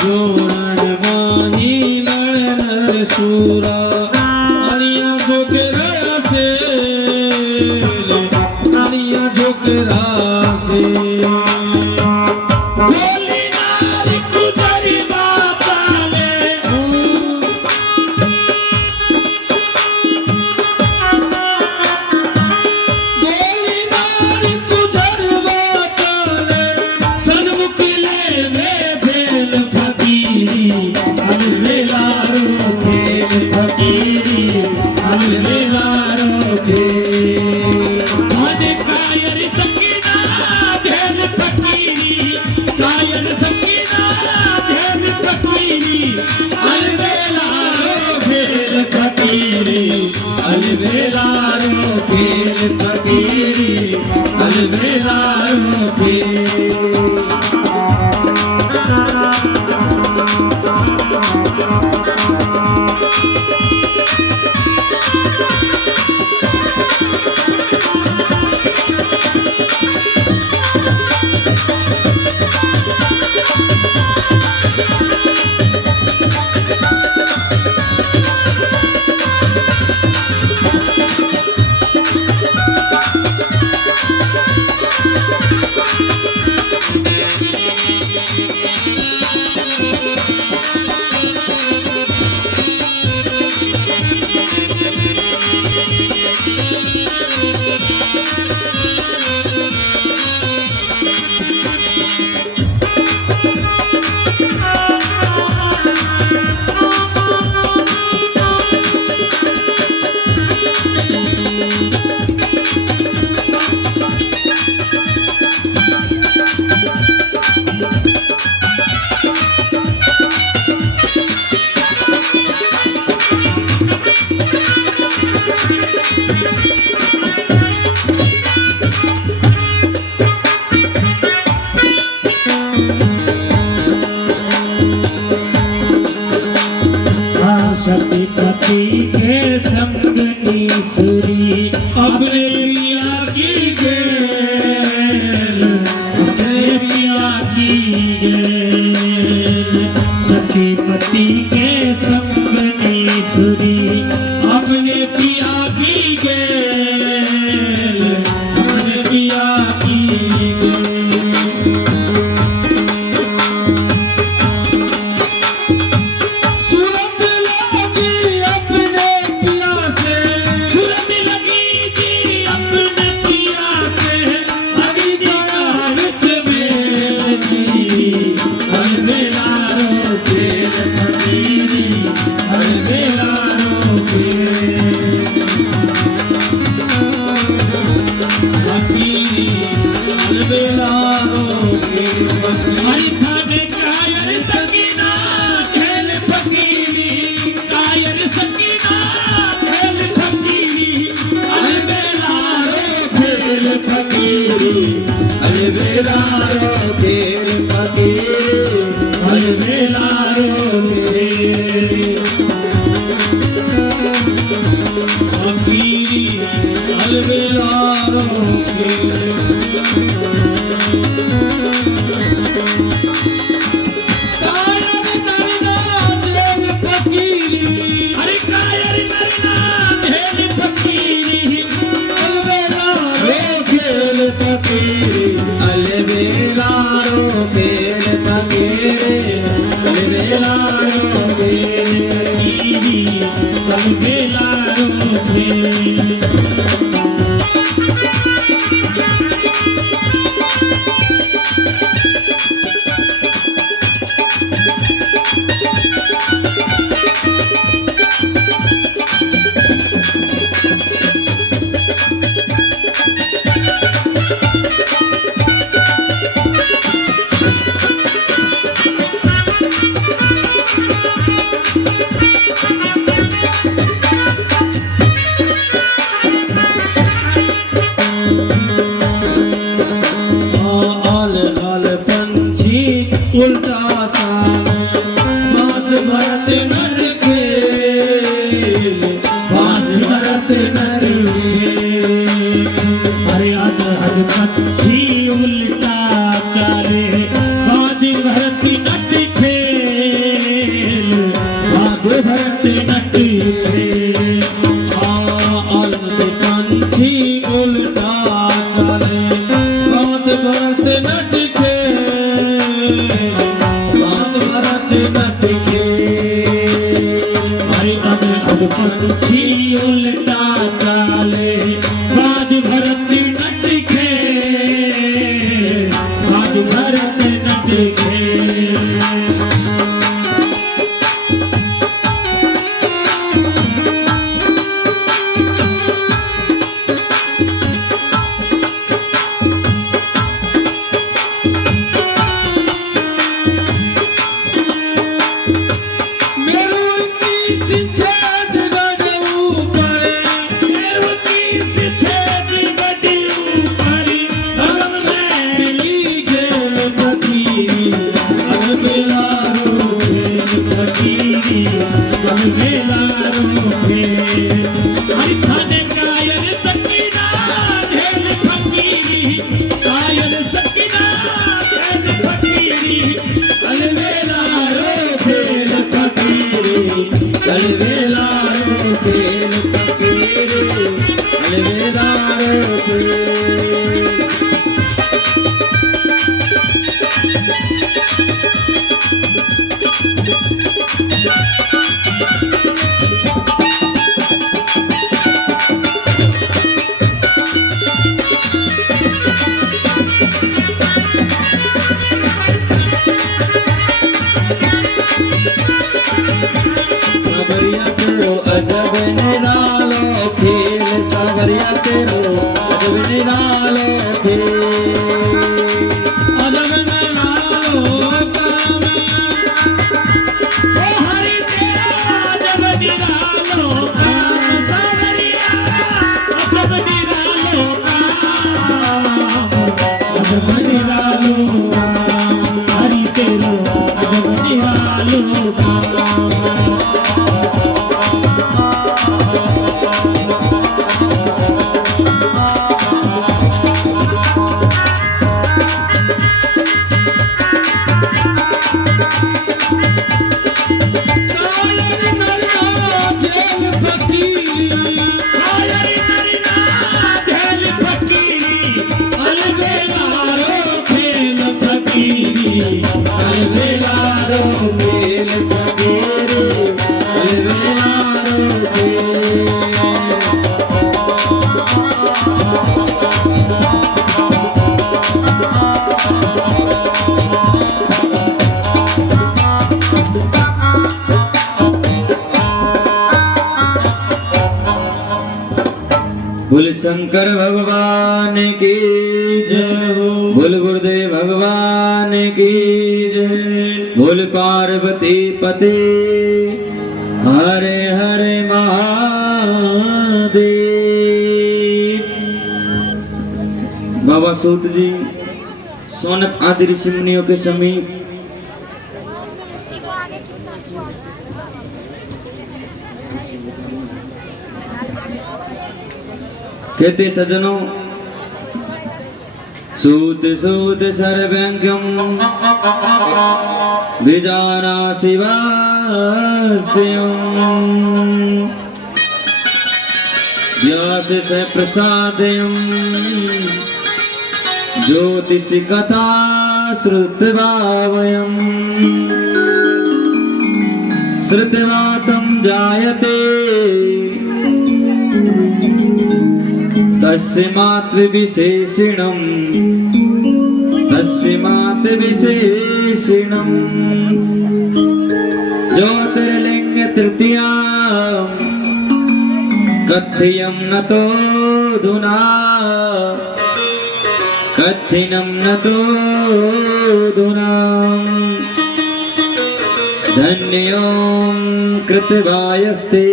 जोरण माही नर सूरा अड़िया जोकरा से अड़िया जोकरा से अलवेलारो खेल फकीरी अलवेलारो खेल सती के संगनी सुरी अपने पिया की गेल अपने पिया की गेल सती पति के संगनी सुरी अपने पिया की गेल अपने पिया की गेल अलवेलारो खेल फकीरी अलवेलारो खेल फकीरी अलवेलारो खेल अलवेलारो खेल फकीरी अलवेलारो खेल अलवेलारो खेल उल्टा बांस भरत नर खेल बांस भरत नर खेल अरे अद पक्षी उल्टा चाले बांस पंछी उल्टा चाले बाज भरत न टिके बाज भरत न टिके बोल शंकर भगवान की जय बोल गुरुदेव भगवान की जय बोल पार्वती पति हरे हरे महादेव। बाबा सूत जी सोनत आदि ऋषि मुनियों के समीप कहते सजनों सूत सूत सर्वज्ञम विजाना शिवास्त्यम व्यास से प्रसादयम ज्योतिष कथा श्रुत्वा वयम श्रुत्वा तम जायते तस्मात् विशेषणम् ज्योतिर्लिंग तृतीया कथ्यं नतोऽधुना धन्यों कृतवायस्ते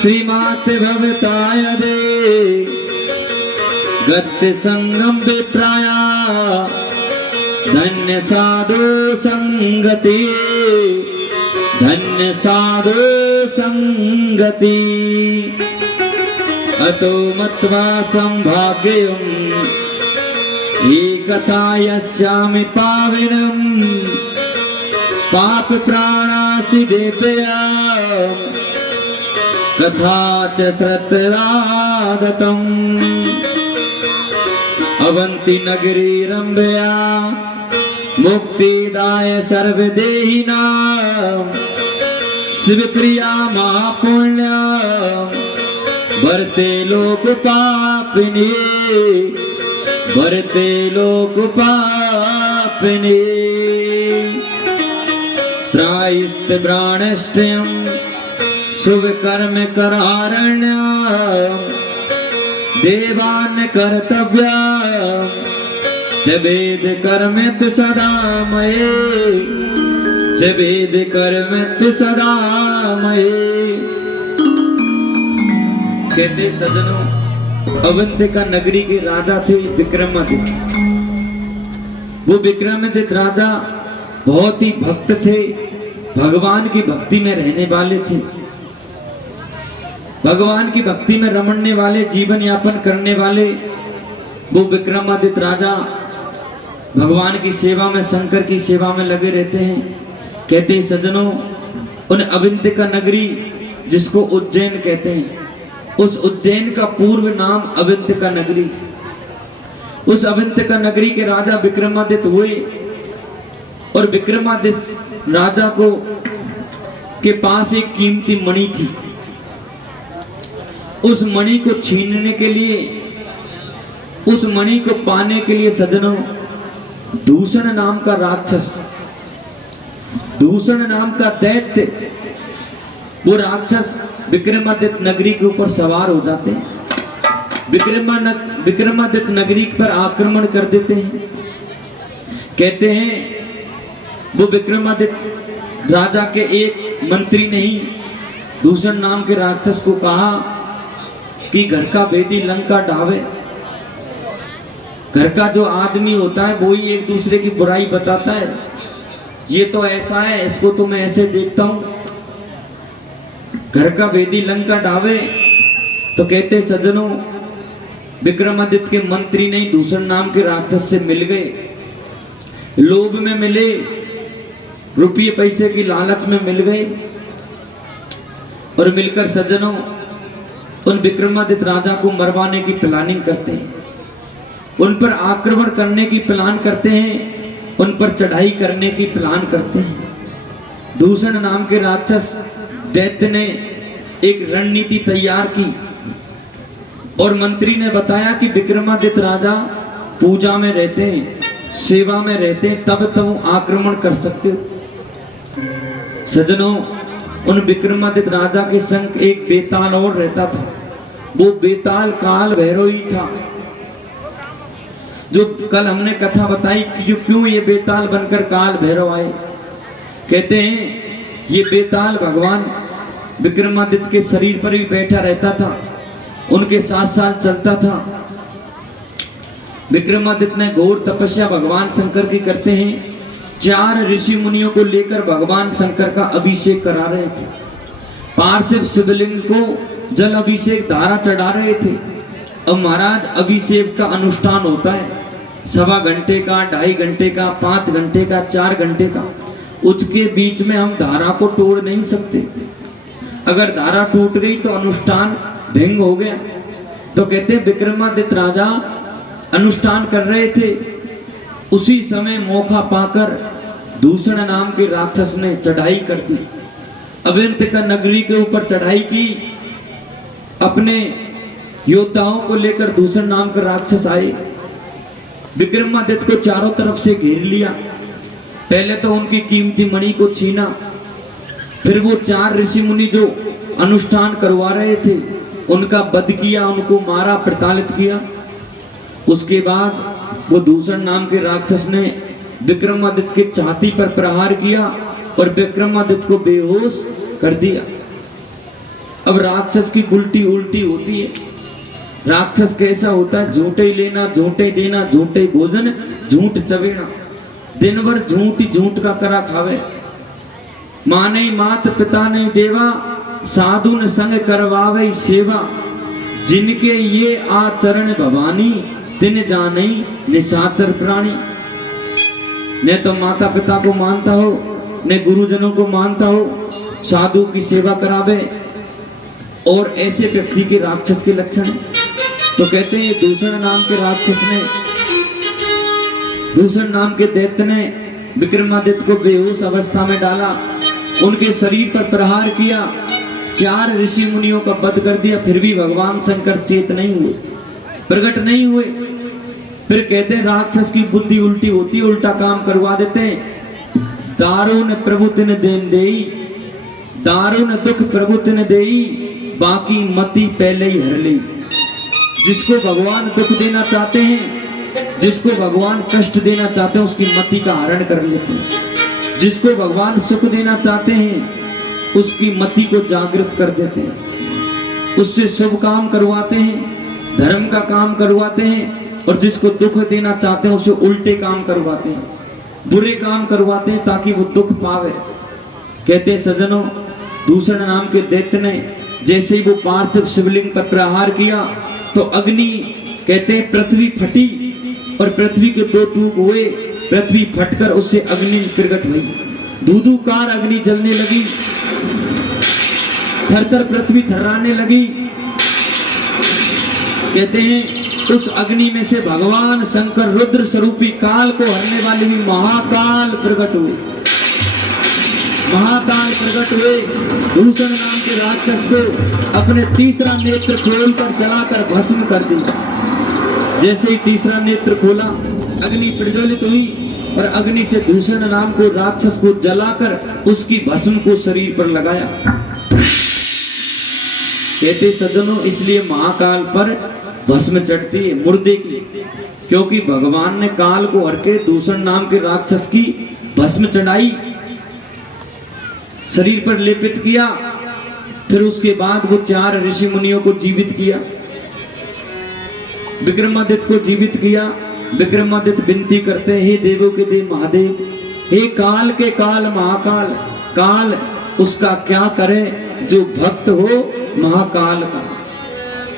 श्रीमाते भवताय दे गत्य संगम विप्राया धन्य साधु संगति अतो मत्वा संभाग्यम् ये कथा यस्यामि पाविनम् पाप प्राणासि देवया कथा च श्रद्धरादतम् अवंती नगरी रंभया मुक्तिदाय सर्वदेहिनां शिव प्रिया महापुण्य भरते लोक पापिनी, भरते लोक पापिनी। त्रायस्त प्राणष्टयम शुभ कर्म करारण्य, देवान कर्तव्य जवेद कर्मित सदा मये, जवेद कर्मित सदा मये। कहते सजनों, अवंतिका नगरी के राजा थे विक्रमादित्य। वो विक्रमादित्य राजा बहुत ही भक्त थे, भगवान की भक्ति में रहने वाले थे, भगवान की भक्ति में रमणने वाले, जीवन यापन करने वाले वो विक्रमादित्य राजा भगवान की सेवा में, शंकर की सेवा में लगे रहते हैं। कहते हैं सज्जनों, उन अवंतिका नगरी जिसको उज्जैन कहते हैं, उस उज्जैन का पूर्व नाम अवंतिका नगरी। उस अवंतिका नगरी के राजा विक्रमादित्य हुए और विक्रमादित्य राजा को के पास एक कीमती मणि थी। उस मणि को छीनने के लिए, उस मणि को पाने के लिए सज्जनों, दूषण नाम का राक्षस, दूषण नाम का दैत्य, वो राक्षस विक्रमादित्य नगरी के ऊपर सवार हो जाते हैं। विक्रमादित्य नगरी पर आक्रमण कर देते हैं। कहते हैं वो विक्रमादित्य राजा के एक मंत्री ने ही दूषण नाम के राक्षस को कहा कि घर का भेदी लंका ढावे। घर का जो आदमी होता है वो ही एक दूसरे की बुराई बताता है, ये तो ऐसा है, इसको तो मैं ऐसे देखता हूं। घर का भेदी लंका ढावे। तो कहते सज्जनों, विक्रमादित्य के मंत्री ने दूषण नाम के राक्षस से मिल गए, लोभ में मिले, रुपये पैसे की लालच में मिल गए और मिलकर सज्जनों उन विक्रमादित्य राजा को मरवाने की प्लानिंग करते हैं, उन पर आक्रमण करने की प्लान करते हैं, उन पर चढ़ाई करने की प्लान करते हैं। दूषण नाम के राक्षस दैत्य ने एक रणनीति तैयार की और मंत्री ने बताया कि विक्रमादित्य राजा पूजा में रहते हैं, सेवा में रहते हैं, तब तुम आक्रमण कर सकते हो। सज्जनों, उन विक्रमादित्य राजा के संग एक बेताल और रहता था। वो बेताल काल भैरव ही था, जो कल हमने कथा बताई कि जो क्यों ये बेताल बनकर काल भैरव आए। कहते हैं ये बेताल भगवान विक्रमादित्य के शरीर पर भी बैठा रहता था, उनके साथ साथ चलता था। विक्रमादित्य ने घोर तपस्या भगवान शंकर की करते हैं। 4 ऋषि मुनियों को लेकर भगवान शंकर का अभिषेक करा रहे थे। पार्थिव शिवलिंग को जल अभिषेक धारा चढ़ा रहे थे। अब महाराज, अभिषेक का अनुष्ठान होता है 1.25 घंटे का, 2.5 घंटे का, 5 घंटे का, 4 घंटे का। उसके बीच में हम धारा को तोड़ नहीं सकते। अगर धारा टूट गई तो अनुष्ठान भंग हो गया। तो कहते विक्रमादित्य राजा अनुष्ठान कर रहे थे, उसी समय मौका पाकर दूषण नाम के राक्षस ने चढ़ाई कर दी, अवंतिका नगरी के ऊपर चढ़ाई की। अपने योद्धाओं को लेकर दूषण नाम के राक्षस आए, विक्रमादित्य को चारों तरफ से घेर लिया। पहले तो उनकी कीमती मणि को छीना, फिर वो 4 ऋषि मुनि जो अनुष्ठान करवा रहे थे उनका वध किया, उनको मारा, प्रताड़ित किया। उसके बाद वो दूषण नाम के राक्षस ने विक्रमादित्य के छाती पर प्रहार किया और विक्रमादित्य को बेहोश कर दिया। अब राक्षस की उल्टी उल्टी होती है। राक्षस कैसा होता है? झूठे लेना, झूठे देना, झूठे भोजन, झूठ चबेना, दिन भर झूठ ही झूठ का करा खावे। माने मात पिता ने देवा, साधु न संग करवावे सेवा। जिनके ये आचरण भवानी, तिन जाने निशाचर प्राणी। न तो माता पिता को मानता हो, न गुरुजनों को मानता हो, साधु की सेवा करावे, और ऐसे व्यक्ति के राक्षस के लक्षण। तो कहते हैं दूषण नाम के राक्षस ने, दूषण नाम के दैत्य ने विक्रमादित्य को बेहोश अवस्था में डाला। उनके शरीर पर प्रहार किया, 4 ऋषि मुनियों का वध कर दिया, फिर भी भगवान शंकर चेत नहीं हुए, प्रकट नहीं हुए। फिर कहते हैं राक्षस की बुद्धि उल्टी होती है, उल्टा काम करवा देते हैं। दारू ने प्रभु तिन देन देई, दारू ने दुख प्रभु तिन देई, बाकी मति पहले ही हर ली। जिसको भगवान दुख देना चाहते हैं, जिसको भगवान कष्ट देना चाहते हैं, उसकी मति का हरण कर लेते हैं। जिसको भगवान सुख देना चाहते हैं, उसकी मति को जागृत कर देते हैं, उससे शुभ काम करवाते हैं, धर्म का काम करवाते हैं। और जिसको दुख देना चाहते हैं, उसे उल्टे काम करवाते हैं, बुरे काम करवाते हैं, ताकि वो दुख पावे। कहते हैं सज्जनों, दूसरे नाम के दैत्य ने जैसे ही वो पार्थिव शिवलिंग पर प्रहार किया, तो अग्नि, कहते हैं पृथ्वी फटी और पृथ्वी के 2 टूक हुए, पृथ्वी फटकर उससे अग्नि प्रकट हुई, धूधुकार अग्नि जलने लगी, थरथर पृथ्वी थर्राने लगी। कहते हैं उस अग्नि में से भगवान शंकर रुद्र स्वरूपी काल को हरने वाले भी महाकाल प्रकट हुए, महाकाल प्रकट हुए। दूषण नाम के राक्षस को अपने तीसरा नेत्र खोलकर जलाकर भस्म कर दिया। जैसे ही तीसरा नेत्र खोला, अग्नि प्रज्वलित हुई और अग्नि से दूषण नाम को राक्षस को जलाकर उसकी भस्म को शरीर पर लगाया। कहते सज्जनों, इसलिए महाकाल पर भस्म चढ़ती है मुर्दे की, क्योंकि भगवान ने काल को हर के दूषण नाम के राक्षस की भस्म चढ़ाई, शरीर पर लेपित किया। फिर उसके बाद वो 4 ऋषि मुनियों को जीवित किया, विक्रमादित्य को जीवित किया। विक्रमादित्य विनती करते हैं, हे देवों के देव महादेव, हे काल के काल महाकाल, काल उसका क्या करे जो भक्त हो महाकाल का,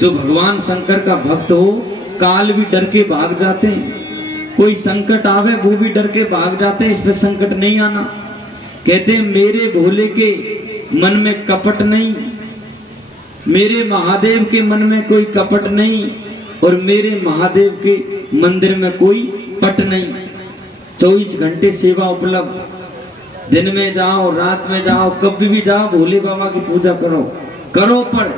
जो भगवान शंकर का भक्त हो। काल भी डर के भाग जाते हैं, कोई संकट आवे वो भी डर के भाग जाते हैं, इस पे संकट नहीं आना। कहते हैं मेरे भोले के मन में कपट नहीं, मेरे महादेव के मन में कोई कपट नहीं, और मेरे महादेव के मंदिर में कोई पट नहीं। 24 घंटे सेवा उपलब्ध, दिन में जाओ रात में जाओ, कभी भी जाओ, भोले बाबा की पूजा करो, करो पर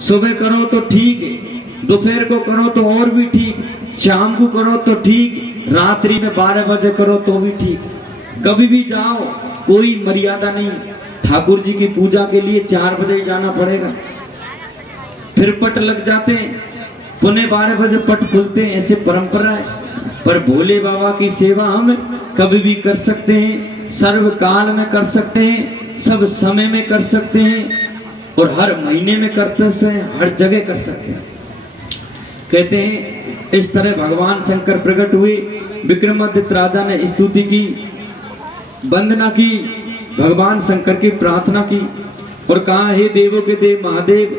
सुबह करो तो ठीक है, दोपहर को करो तो और भी ठीक, शाम को करो तो ठीक, रात्रि में 12 बजे करो तो भी ठीक, कभी भी जाओ, कोई मर्यादा नहीं। ठाकुर जी की पूजा के लिए 4 बजे ही जाना पड़ेगा, फिर पट लग जाते हैं, पुणे 12 बजे पट खुलते हैं, ऐसे परंपरा है। पर भोले बाबा की सेवा हम कभी भी कर सकते हैं, सर्व काल में कर सकते हैं, सब समय में कर सकते हैं, और हर महीने में करते हैं, हर जगह कर सकते हैं। कहते हैं इस तरह भगवान शंकर प्रकट हुए। विक्रमादित्य राजा ने स्तुति की, वंदना की, भगवान शंकर की प्रार्थना की और कहा, हे देवों के देव महादेव,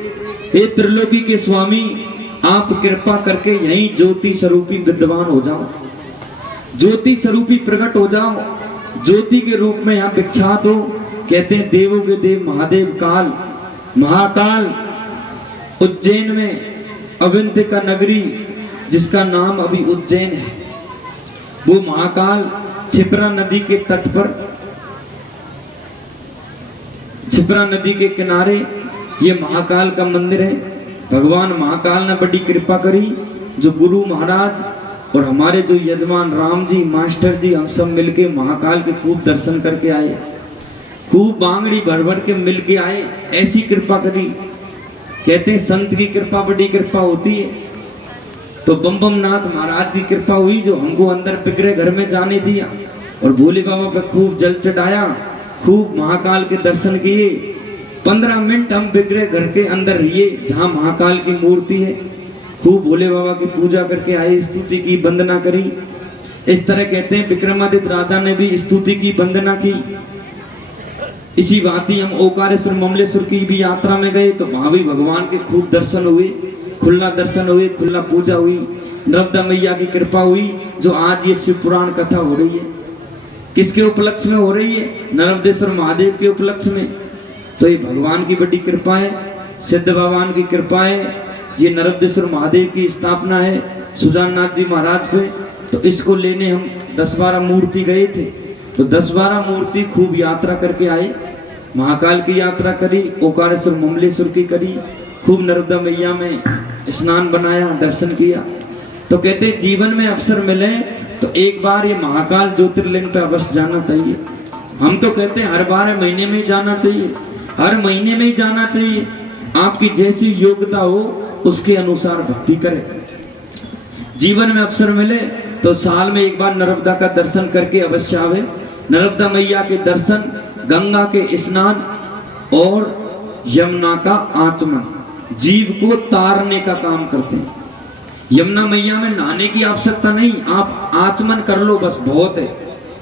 हे त्रिलोकी के स्वामी, आप कृपा करके यहीं ज्योति स्वरूपी विद्यमान हो जाओ, ज्योति स्वरूपी प्रकट हो जाओ, ज्योति के रूप में यहाँ विख्यात हो। कहते हैं देवों के देव महादेव काल, महाकाल, उज्जैन में अवंतिका नगरी जिसका नाम अभी उज्जैन है, वो महाकाल क्षिप्रा नदी के तट पर, क्षिप्रा नदी के किनारे ये महाकाल का मंदिर है। भगवान महाकाल ने बड़ी कृपा करी, जो गुरु महाराज और हमारे जो यजमान राम जी मास्टर जी, हम सब मिलके महाकाल के खूब दर्शन करके आए, खूब बांगड़ी भर भर के मिल के आए, ऐसी कृपा करी। कहते हैं संत की कृपा बड़ी कृपा होती है। तो बम बम नाथ महाराज की कृपा हुई, जो हमको अंदर बिगड़े घर में जाने दिया और भोले बाबा पे खूब जल चढ़ाया, खूब महाकाल के दर्शन किए। 15 मिनट हम बिगड़े घर के अंदर रहिए जहाँ महाकाल की मूर्ति है, खूब भोले बाबा की पूजा करके आए, स्तुति की, वंदना करी। इस तरह कहते हैं विक्रमादित्य राजा ने भी स्तुति की, वंदना की। इसी भांति हम ओकारेश्वर ममलेश्वर की भी यात्रा में गए, तो वहां भी भगवान के खूब दर्शन हुए, खुला दर्शन हुए, खुला पूजा हुई, नर्मदा मैया की कृपा हुई। जो आज ये शिव पुराण कथा हो रही है, किसके उपलक्ष्य में हो रही है? नर्मदेश्वर महादेव के उपलक्ष्य में। तो ये भगवान की बड़ी कृपा है, सिद्ध भगवान की कृपा है। ये नर्मदेश्वर महादेव की स्थापना है सुजान नाथ जी महाराज पे। तो इसको लेने हम 10-12 मूर्ति गए थे, तो 10-12 मूर्ति खूब यात्रा करके आए। महाकाल की यात्रा करी, ओकारेश्वर ममलेश्वर की करी, खूब नर्मदा मैया में स्नान बनाया, दर्शन किया। तो कहते जीवन में अवसर मिले तो एक बार ये महाकाल ज्योतिर्लिंग पे अवश्य जाना चाहिए। हम तो कहते हैं हर 12 महीने में ही जाना चाहिए, हर महीने में ही जाना चाहिए। आपकी जैसी योग्यता हो उसके अनुसार भक्ति करें। जीवन में अवसर मिले तो साल में एक बार नर्मदा का दर्शन करके अवश्य आवे। नर्मदा मैया के दर्शन, गंगा के स्नान और यमुना का आचमन जीव को तारने का काम करते हैं। यमुना मैया में नहाने की आवश्यकता नहीं, आप आचमन कर लो बस, बहुत है,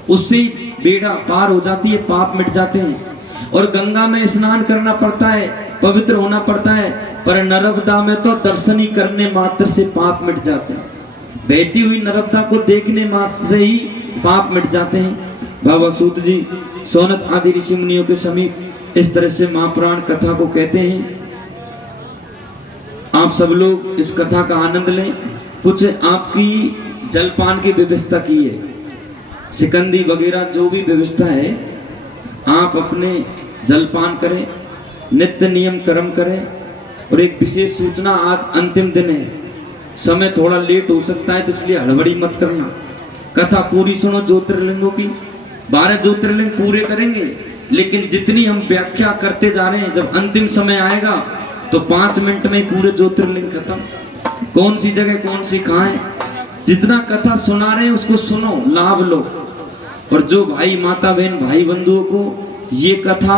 उससे ही बेड़ा पार हो जाती है, पाप मिट जाते हैं। और गंगा में स्नान करना पड़ता है, पवित्र होना पड़ता है, पर नर्मदा में तो दर्शन ही करने मात्र से पाप मिट जाते हैं। बहती हुई नर्मदा को देखने मात्र से ही पाप मिट जाते हैं। बाबा सूत जी सोनत आदि ऋषि मुनियों के समीप इस तरह से महापुराण कथा को कहते हैं। आप सब लोग इस कथा का आनंद लें। कुछ आपकी जलपान की व्यवस्था की है, सिकंदी वगैरह जो भी व्यवस्था है, आप अपने जलपान करें, नित्य नियम कर्म करें। और एक विशेष सूचना, आज अंतिम दिन है, समय थोड़ा लेट हो सकता है, तो इसलिए हड़बड़ी मत करना। कथा पूरी सुनो ज्योतिर्लिंगों की। 12 ज्योतिर्लिंग पूरे करेंगे, लेकिन जितनी हम व्याख्या करते जा रहे हैं, जब अंतिम समय आएगा तो 5 मिनट में पूरे ज्योतिर्लिंग खत्म। कौन सी जगह कौन सी कहाँ है, जितना कथा सुना रहे हैं उसको सुनो, लाभ लो। और जो भाई माता बहन भाई बंधुओं को ये कथा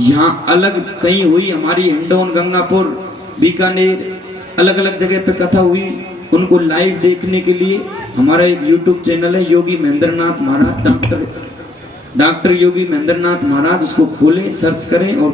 यहाँ अलग कहीं हुई, हमारी हिंडौन, गंगापुर, बीकानेर, अलग अलग जगह पे कथा हुई, उनको लाइव देखने के लिए हमारा एक YouTube चैनल है, योगी महेंद्रनाथ महाराज, डॉक्टर योगी महेंद्रनाथ महाराज। उसको खोलें, सर्च करें और